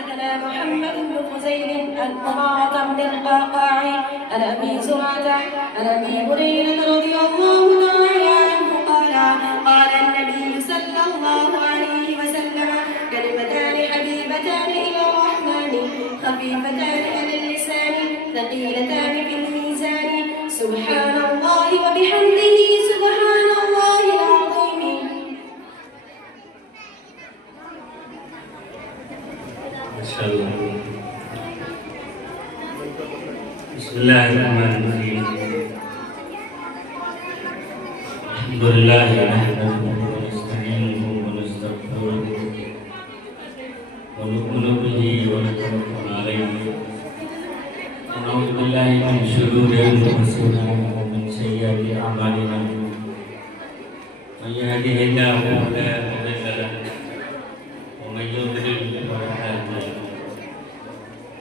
حدثنا محمد بن فزيل عن عمارة بن القعقاع عن أبي زرعة عن أبي هريرة رضي الله تعالى عنه قال قال النبي صلى الله عليه وسلم كلمتان حبيبتان إلى الرحمن خفيفتان على اللسان ثقيلتان في الميزان سبحان الله وبحمده سبحان الله العظيم. ما شاء الله. بسم الله الرحمن الرحيم. الحمد لله نحمده ونستعينه ونستغفره ونؤمن به ونتوكل عليه ونعوذ بالله من شرور انفسنا ومن سيئات اعمالنا من يهده الله فلا مضل له ومن يضلل فلا هادي له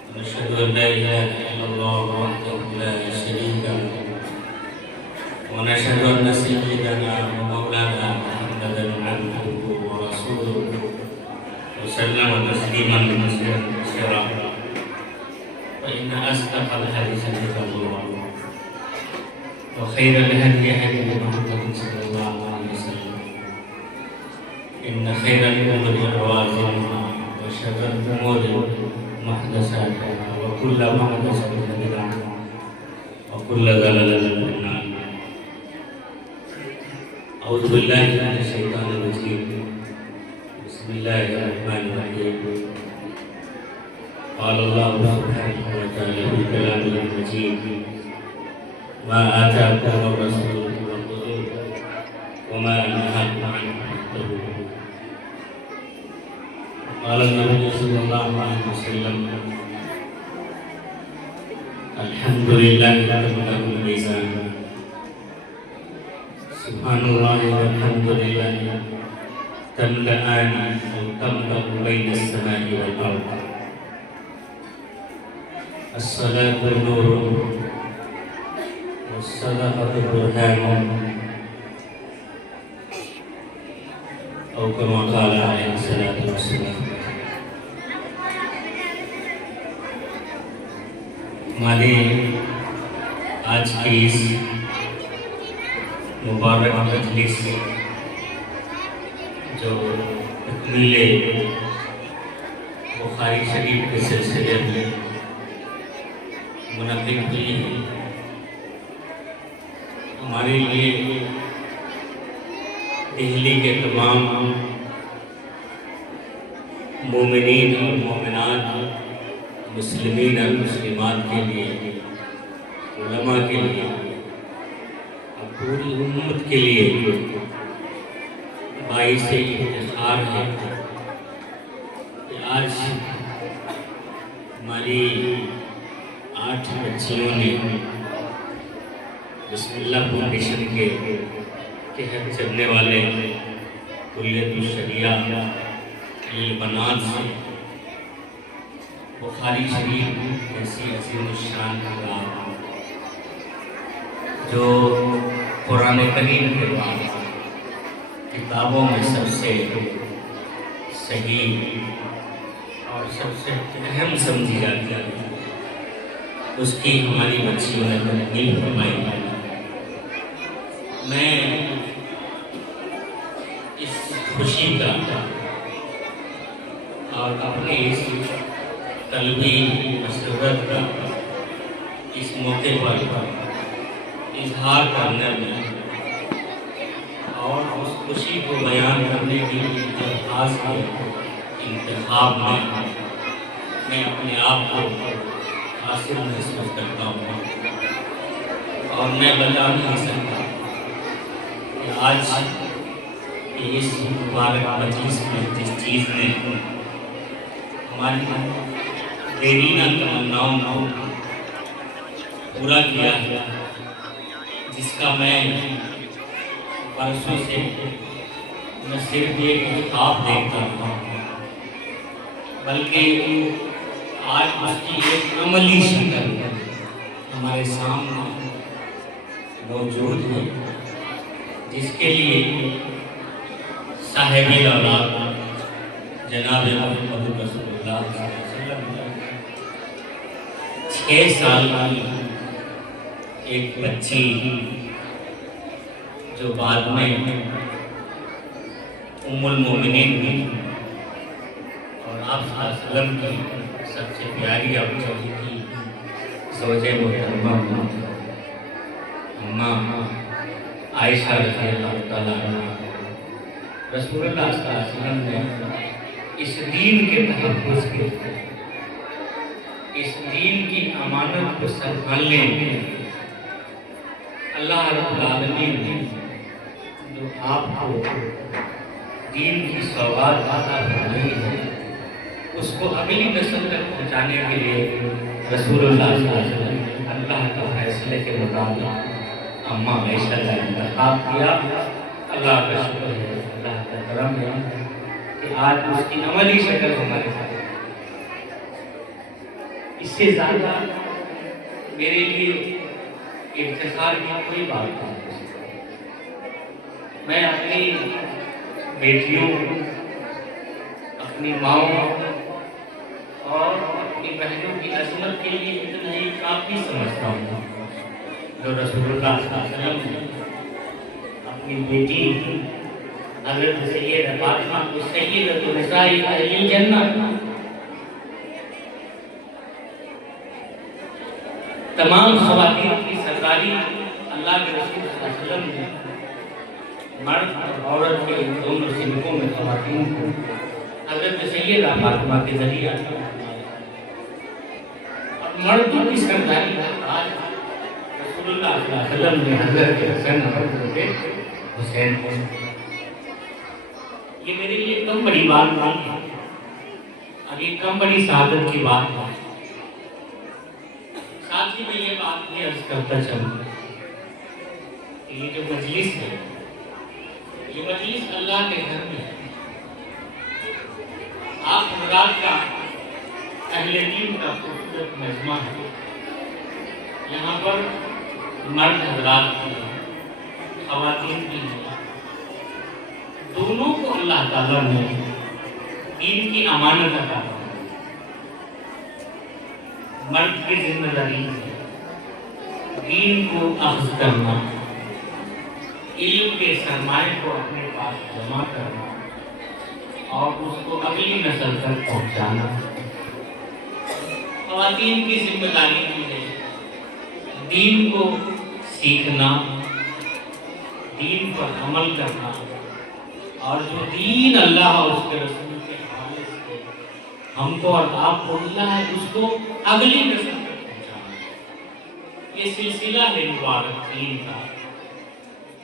ونشهد ان لا اله الا الله وحده لا شريك له ونشهد ان سيدنا ومولانا محمدا عبده ورسوله وسلم تسليما كثيرا فإن أصدق الحديث كتاب الله وخير الهدي هدي محمد صلى الله عليه وسلم إن خير الأمور محدثاتها وشر الأمور محدثاتها وكل محدثة بدعة وكل ضلالة في النار. أعوذ بالله من الشيطان الرجيم. بسم الله الرحمن الرحيم. قال الله سبحانه وتعالى في كلامه المجيد ما آتاكم الرسول فخذوه وما نهاكم عنه فانتهوا. قال النبي صلى الله عليه وسلم الحمد لله تملأ الميزان. سبحان الله والحمد لله تملأان أو تملأ بين السماء والأرض. الصلاة نور والصدقة برهان أو كما قال عليه الصلاة والسلام. ہماری آج کی اس مبارک مجلس جو تکمیل بخاری شریف کے سلسلے میں منعقد ہوئی ہے، ہمارے لیے دہلی کے تمام مومنین اور مومنات، مسلمین اور مسلمات کے لیے، علماء کے لیے اور پوری امت کے لیے باعث افتخار ہے کہ آج ہماری 8 بچیوں نے بسم اللہ فاؤنڈیشن کے تحت چلنے والے کلیت الشریعہ للبنات سے بخاری شریف ایسی عظیم الشان کتاب جو قرآن کریم کے بعد کتابوں میں سب سے صحیح اور سب سے اہم سمجھی جاتی ہے، اس کی ہماری بچیوں نے تکمیل فرمائی ہے۔ میں اس خوشی کا اور اپنی اس قلبی مسرت کا اس موقع پر اظہار کرنے میں اور اس خوشی کو بیان کرنے کے لیے الفاظ کے انتخاب میں اپنے آپ کو حاصل محسوس کرتا ہوں اور میں بتا نہیں سکتا کہ آج اس مبارک مجلس میں جس چیز نے ہماری دیرینہ تمناؤں کو پورا کیا ہے، جس کا میں برسوں سے نہ صرف ایک خواب دیکھتا ہوں بلکہ آج اس کی ایک عملی شکل ہمارے سامنے موجود ہے، جس کے لیے صاحب اولاد جناب محمد رسول اللہ وسلم 6 سال کی ایک بچی جو بعد میں ام المومنین تھی اور آپ صلی اللہ علیہ وسلم کی سب سے پیاری اور چوہی کی زوجہ محترمہ اماں عائشہ رضی اللہ تعالیٰ عنہ، رسول اللہ صلی اللہ علیہ وسلم نے اس دین کے تحفظ کے، اس دین کی امانت کو سنبھالنے میں اللہ رب العالمین نے جو آپ کو دین کی سوغات عطا فرمائی ہے، اس کو اگلی نسل تک پہنچانے کے لیے رسول اللہ صلی اللہ علیہ وسلم نے اللہ کے فیصلے کے مطابق اماں عائشہ کا انتخاب کیا۔ اللہ کا شکر ہے، اللہ کا کرم ہے کہ آج اس کی عملی شکل ہمارے ساتھ ہے۔ اس سے زیادہ میرے لیے افتخار کی کوئی بات نہیں۔ میں اپنی بیٹیوں، اپنی ماؤں اور اپنی بہنوں کی عظمت کے لیے اتنا ہی کافی سمجھتا ہوں جو رسول اللہ صلی اللہ علیہ وسلم نے اپنی بیٹی حضرت سیدہ فاطمہ کو سیدۃ نساء اہل الجنہ، تمام خواتین کی سرداری اللہ کے رسول صلی اللہ علیہ وسلم نے مرد اور عورت کے دونوں صنفوں میں خواتین کو حضرت سیدہ فاطمہ کے ذریعے اور مردوں کی سرداری آج رسول اللہ صلی اللہ علیہ وسلم نے حضرت حسن اور حضرت حسین کو، یہ میرے لیے کم بڑی بات نہیں ہے اور یہ کم بڑی سعادت کی بات ہے۔ ساتھ ہی میں یہ بات بھی عرض کرتا چلوں کہ یہ جو مجلس ہے، یہ مجلس اللہ کے گھر میں ہے۔ آپ حضرات کا اہل دین کا خوبصورت مجمع ہے۔ یہاں پر مرد حضرات بھی ہیں، خواتین بھی ہیں، دونوں کو اللہ تعالیٰ نے دین کی امانت عطا کی۔ مرد کی ذمہ داری ہے دین کو اخذ کرنا، علم کے سرمائے کو اپنے پاس جمع کرنا اور اس کو اگلی نسل تک پہنچانا۔ خواتین کی ذمہ داری بھی ہے دین کو سیکھنا، دین پر عمل کرنا، اور جو دین اللہ اور اس کے رسول کے حوالے سے ہم کو اور آپ کو ملا ہے اس کو اگلی نسل تک پہنچانا۔ یہ سلسلہ ہے مبارک دین کا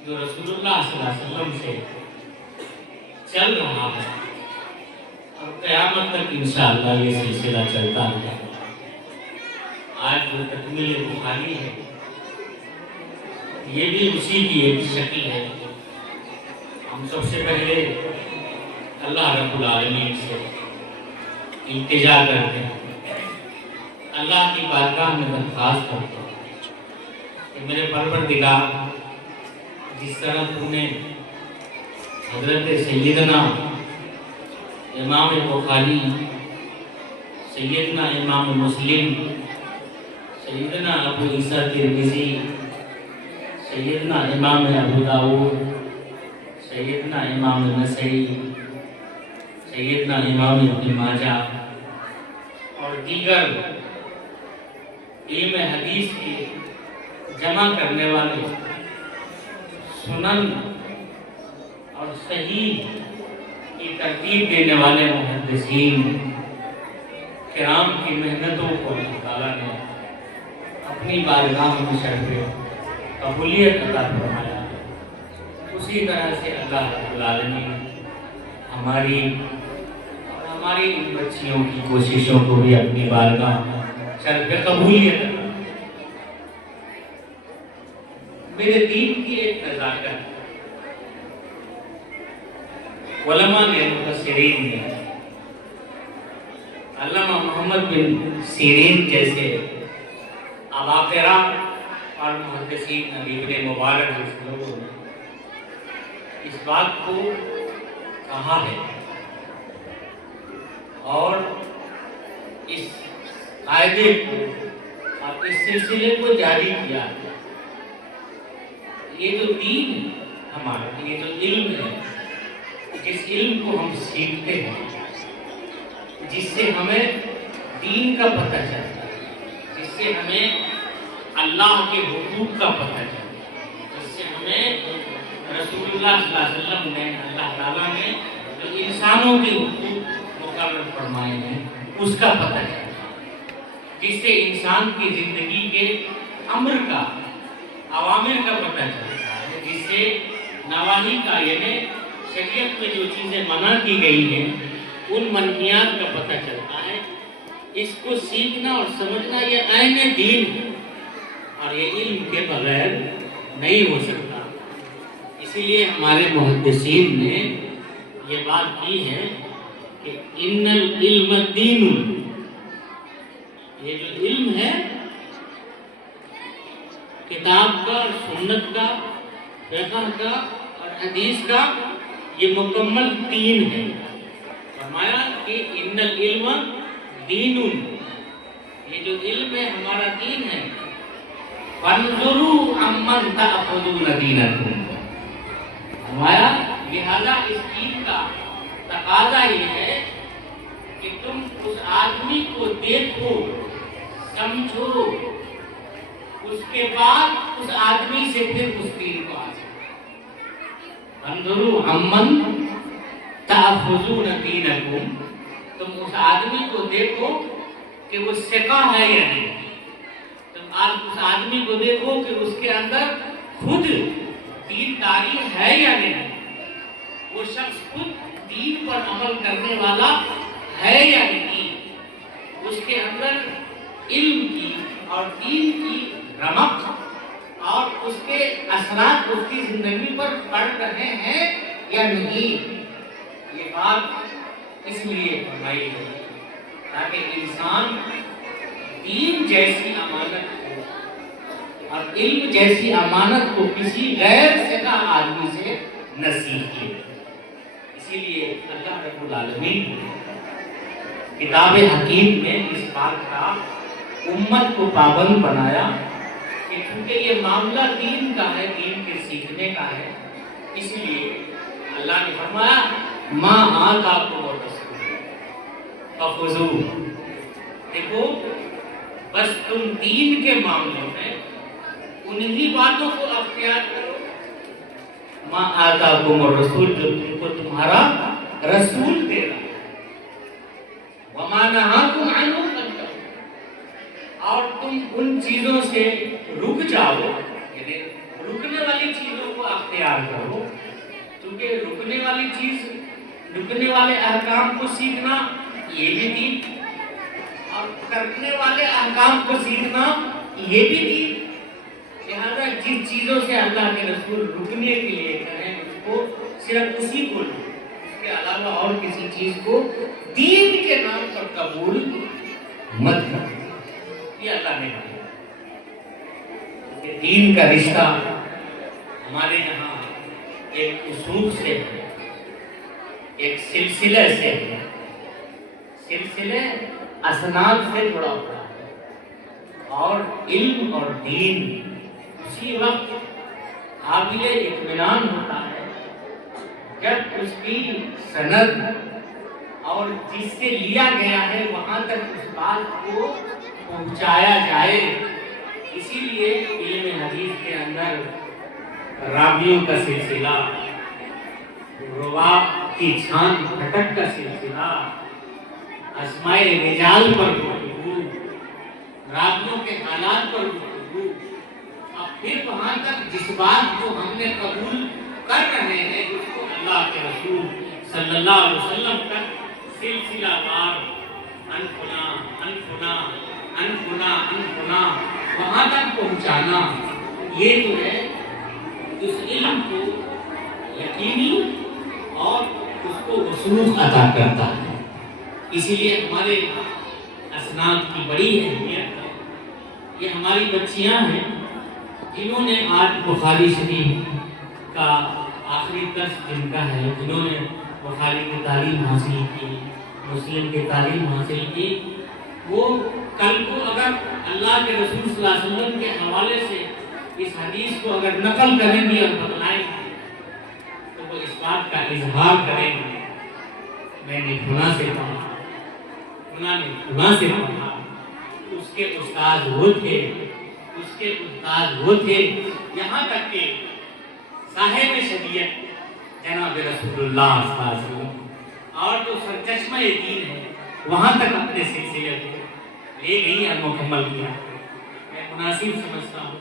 جو رسول اللہ صلی اللہ علیہ وسلم سے چل رہا ہے اور قیامت تک انشاءاللہ یہ سلسلہ چلتا ہے۔ آج جو تکمیل بخاری ہے یہ بھی اسی کی ایک شکل ہے۔ ہم سب سے پہلے اللہ رب العالمین سے التجا کرتے ہیں، اللہ کی بارگاہ میں درخواست کرتے ہیں کہ میرے پروردگار، جس طرح تو نے حضرت سیدنا امام بخاری، سیدنا امام مسلم، سیدنا ابو عیسیٰ ترمذی، سیدنا امام ابو داؤد، سیدنا امام نسائی، سیدنا امام ابن ماجہ اور دیگر علم حدیث کے جمع کرنے والے، سنن اور صحیح کی ترتیب دینے والے محدثین کرام کی محنتوں کو اللہ تعالیٰ نے اپنی بارگاہ میں شرف قبولیت عطا فرمایا۔ اسی طرح سے اللہ رب العالمین ہماری اور ہماری ان بچیوں کی کوششوں کو بھی اپنی بارگاہ شرف قبولیت عطا۔ میرے دین کی ایک نزاکت علماء نے، مفسرین نے، علامہ محمد بن سیرین جیسے عباقرہ اور محدثین، ابن مبارک جیسے لوگوں نے اس بات کو کہا ہے اور اس قاعدے کو اور اس سلسلے کو جاری کیا. یہ جو دین ہمارا، یہ جو علم ہے، جس علم کو ہم سیکھتے ہیں، جس سے ہمیں دین کا پتہ چلتا ہے، جس سے ہمیں اللہ کے حقوق کا پتہ چلتا ہے، جس سے ہمیں رسول اللہ صلی اللہ علیہ وسلم نے، اللہ تعالیٰ نے جو انسانوں کے حقوق مقرر فرمائے ہیں اس کا پتہ چلتا ہے، جس سے انسان کی زندگی کے امر کا، عوامر کا پتہ چلتا ہے، جس سے نواہی کا، یعنی شریعت میں جو چیزیں منع کی گئی ہیں ان منہیات کا پتہ چلتا ہے. اس کو سیکھنا اور سمجھنا یہ عین دین ہے اور یہ علم کے بغیر نہیں ہو سکتا. اسی لیے ہمارے محدثین نے یہ بات کی ہے کہ ان العلم دین، یہ جو علم ہے کتاب کا، سنت کا، فقہ کا اور حدیث کا، یہ مکمل دین ہے. فرمایا کہ ان العلم دین، یہ جو علم ہے ہمارا دین ہے. فانظروا عمن تأخذون دینکم، فرمایا لہذا اس دین کا تقاضا یہ ہے کہ تم اس آدمی کو دیکھو، سمجھو، اس کے بعد اس آدمی سے پھر اس دین کو حاصل. انظروا عمن تأخذون دینکم، تم اس آدمی کو دیکھو کہ وہ ثقہ ہے یا نہیں. تم اس آدمی کو دیکھو کہ اس کے اندر خود دینداری ہے یا نہیں. وہ شخص خود دین پر عمل کرنے والا ہے یا نہیں. اس کے اندر علم کی اور دین کی رمق اور اس کے اثرات اس کی زندگی پر پڑ رہے ہیں یا نہیں. یہ بات اس لیے فرمائی ہے تاکہ انسان دین جیسی امانت کو اور علم جیسی امانت کو کسی غیر ثقہ آدمی سے نہ سیکھے. اسی لیے اللہ رب العالمین کتاب حکیم میں اس بات کا امت کو پابند بنایا کہ چونکہ یہ معاملہ دین کا ہے، دین کے سیکھنے کا ہے، اس لیے اللہ نے فرمایا ما آتاکم الرسول فخذوہ. دیکھو بس تم دین کے معاملوں میں انہی باتوں کو اختیار کرو، ما آتاکم الرسول، جو تم کو تمہارا رسول دے رہا ہے، وما نہاکم عنہ فانتہوا، اور تم ان چیزوں سے رک جاؤ، یعنی رکنے والی چیزوں کو اختیار کرو. کیونکہ رکنے والی چیز، رکنے والے احکام کو سیکھنا یہ بھی دین، اور کرنے والے احکام کو سیکھنا یہ بھی دین. لہذا جن چیزوں سے اللہ کے رسول رکنے کے لیے کہیں اس کو صرف اسی کو لو، اس کے علاوہ اور کسی چیز کو دین کے نام پر قبول مت کرو. یہ اللہ نے کہا کہ دین کا رشتہ ہمارے یہاں ایک اصول سے ہے، ایک سلسلے سے ہے، سلسلے اسناد سے جڑا ہوا ہے. اور علم اور دین اسی وقت قابل اطمینان ہوتا ہے جب اس کی سند اور جس سے لیا گیا ہے وہاں تک اس بات کو پہنچایا جائے. اسی لیے علم حدیث کے اندر راویوں کا سلسلہ، رواة کی چھان پھٹک کا سلسلہ، اسماء رجال پر گفتگو، راویوں کے حالات پر گفتگو، اور پھر وہاں تک جس بات کو ہم نے قبول کر رہے ہیں اس کو اللہ کے رسول صلی اللہ علیہ وسلم تک سلسلہ وار انفنا انفنا انفنا انفنا وہاں تک پہنچانا، یہ جو ہے اس علم کو یقینی اور اس کو رسوخ عطا کرتا ہے. اسی لیے ہمارے اسناد کی بڑی اہمیت ہے. یہ ہماری بچیاں ہیں جنہوں نے آج بخاری شریف کا آخری درس جن کا ہے، جنہوں نے بخاری کی تعلیم حاصل کی، مسلم کی تعلیم حاصل کی، وہ کل کو اگر اللہ کے رسول صلی اللہ علیہ وسلم کے حوالے سے اس حدیث کو اگر نقل کریں گے اور بتلائیں گے تو وہ اس بات کا اظہار کریں گے میں نے گناہ سے پڑھا، گناہ نے گناہ سے پڑھا، اس کے استاد وہ تھے، اس کے استاد وہ تھے، یہاں تک کہ صاحب شریعت جناب رسول اللہ صلی اللہ علیہ وسلم اور جو سرچشمہ دین ہے وہاں تک اپنے سلسلے کو لے گئی اور مکمل کیا۔ میں مناسب سمجھتا ہوں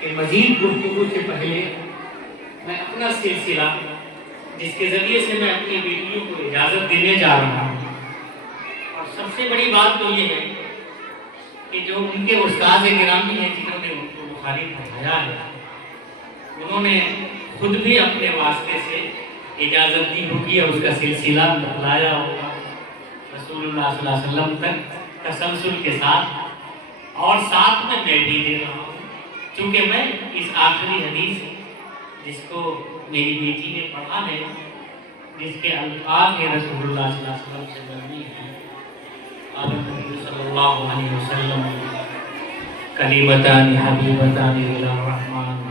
کہ مزید گفتگو سے پہلے میں اپنا سلسلہ جس کے ذریعے سے میں اپنی بیٹیوں کو اجازت دینے جا رہا ہوں، اور سب سے بڑی بات تو یہ ہے کہ جو ان کے استاد گرامی ہیں جنہوں نے ان کو بخاری پڑھایا ہے، انہوں نے خود بھی اپنے واسطے سے اجازت دی ہوگی اور اس کا سلسلہ بتلایا ہوگا رسول اللہ صلی اللہ علیہ وسلم تک تسلسل کے ساتھ، اور ساتھ میں بھی دے رہا ہوں چونکہ میں اس آخری حدیث جس کو میری بیٹی نے پڑھا ہے، جس کے الفاظ ہیں رسول اللہ صلی اللہ علیہ وسلم سے مبنی ہیں، قال النبی صلی اللہ علیہ وسلم کلمتان حبیبتان الی الرحمن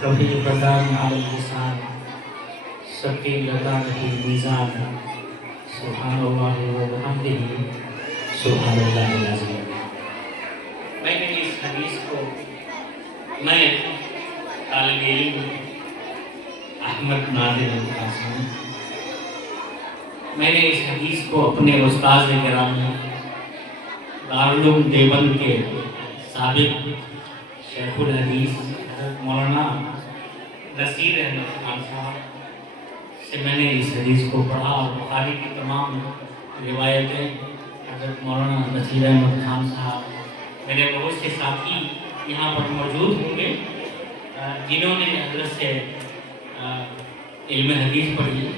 خفیفتان علی اللسان ثقیلتان فی المیزان سبحان اللہ و بحمدہ سبحان اللہ العظیم۔ میں نے اس حدیث کو میں طالب علم احمد نادر القاسمی، میں نے اس حدیث کو اپنے استاد گرامی دارالعلوم دیوبند کے سابق شیخ الحدیث حضرت مولانا نصیر احمد خان صاحب سے میں نے اس حدیث کو پڑھا، اور بخاری کی تمام روایتیں حضرت مولانا نصیر احمد خان صاحب، میرے بہت سے ساتھی یہاں پر موجود ہوں گے جنہوں نے حضرت سے علم حدیث پڑھی،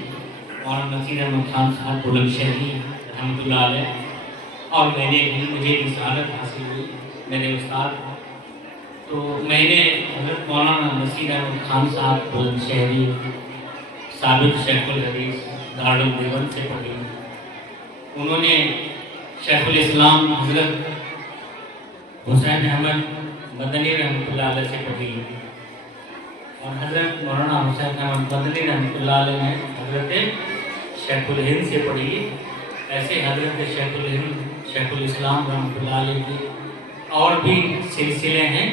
مولانا نصیر احمد خان صاحب بلند شہری رحمۃ اللہ علیہ، اور مجھے رسالت حاصل ہوئی میرے استاد، تو میں نے حضرت مولانا نصیر احمد خان صاحب بلند شہری سابق شیخ الحدیث دارالعلوم دیوبند سے پڑھی، انہوں نے شیخ الاسلام حضرت حسین احمد مدنی رحمۃ اللہ علیہ سے پڑھی، اور حضرت مولانا حسین احمد مدنی رحمۃ اللہ علیہ نے حضرت شیخ الہند سے پڑھی۔ ایسے حضرت شیخ الہند شیخ الاسلام رحمۃ اللہ علیہ کی اور بھی سلسلے ہیں،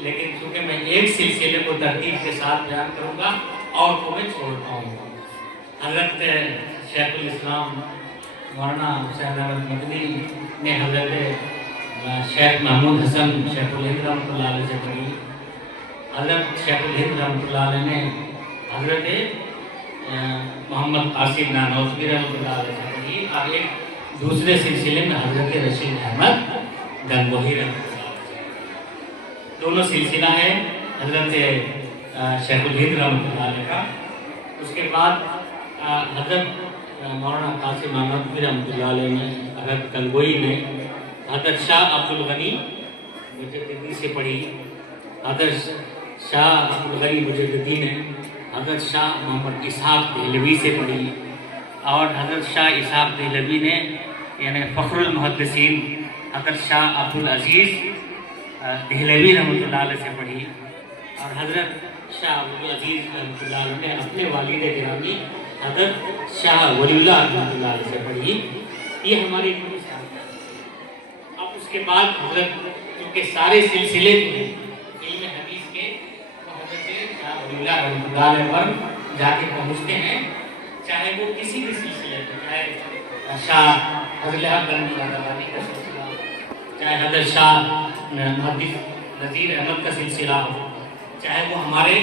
لیکن چونکہ میں ایک سلسلے کو ترتیب کے ساتھ بیان کروں گا اور کو میں چھوڑتا ہوں۔ حضرت شیخ الاسلام مولانا حسین احمد مدنی نے حضرت شیخ محمود حسن شیخ الہند رحمۃ اللہ علیہ سے پڑھی، حضرت شیخ الہند رحمۃ اللہ علیہ نے حضرت محمد قاسم نانوتوی رحمۃ اللہ علیہ سے پڑھی، اور ایک دوسرے سلسلے میں حضرت رشید احمد گنگوہی رحمۃ اللہ علیہ سے پڑھی۔ دونوں سلسلہ ہے حضرت شیخ الہند رحمۃ اللہ علیہ کا۔ اس کے بعد حضرت مولانا قاسم نانوتوی رحمۃ اللہ علیہ نے حضرت گنگوہی میں حضرت شاہ عبد الغنی مجددی سے پڑھی، حضرت شاہ عبد الغنی مجددی نے حضرت شاہ محمد اسحاق دہلوی سے پڑھی، اور حضرت شاہ اسحاق دہلوی نے یعنی فخر المحدثین حضرت شاہ عبد العزیز دہلوی رحمۃ اللہ علیہ سے پڑھی، اور حضرت شاہ عبد العزیز رحمۃ اللہ علیہ نے اپنے والد گرامی حضرت شاہ ولی اللہ رحمۃ اللہ علیہ سے پڑھی۔ یہ ہماری اب اس کے بعد حضرت کیونکہ سارے سلسلے جو ہیں علم حدیث کے وہ حضرت شاہ ولی اللہ رحمۃ اللہ علیہ پر جا کے پہنچتے ہیں، چاہے وہ کسی بھی سلسلے میں، چاہے شاہ حضرت گنج رضوانی کا سلسلہ، چاہے حضرت شاہ محدث نذیر احمد کا سلسلہ ہو، چاہے وہ ہمارے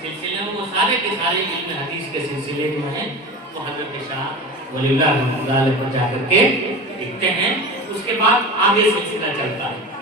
سلسلے میں، وہ سارے کے سارے علم حدیث کے سلسلے جو ہیں وہ حضرت شاہ ولی اللہ رحمۃ اللہ علیہ پر جا کر کے لکھتے ہیں۔ اس کے بعد آگے سلسلہ چلتا ہے۔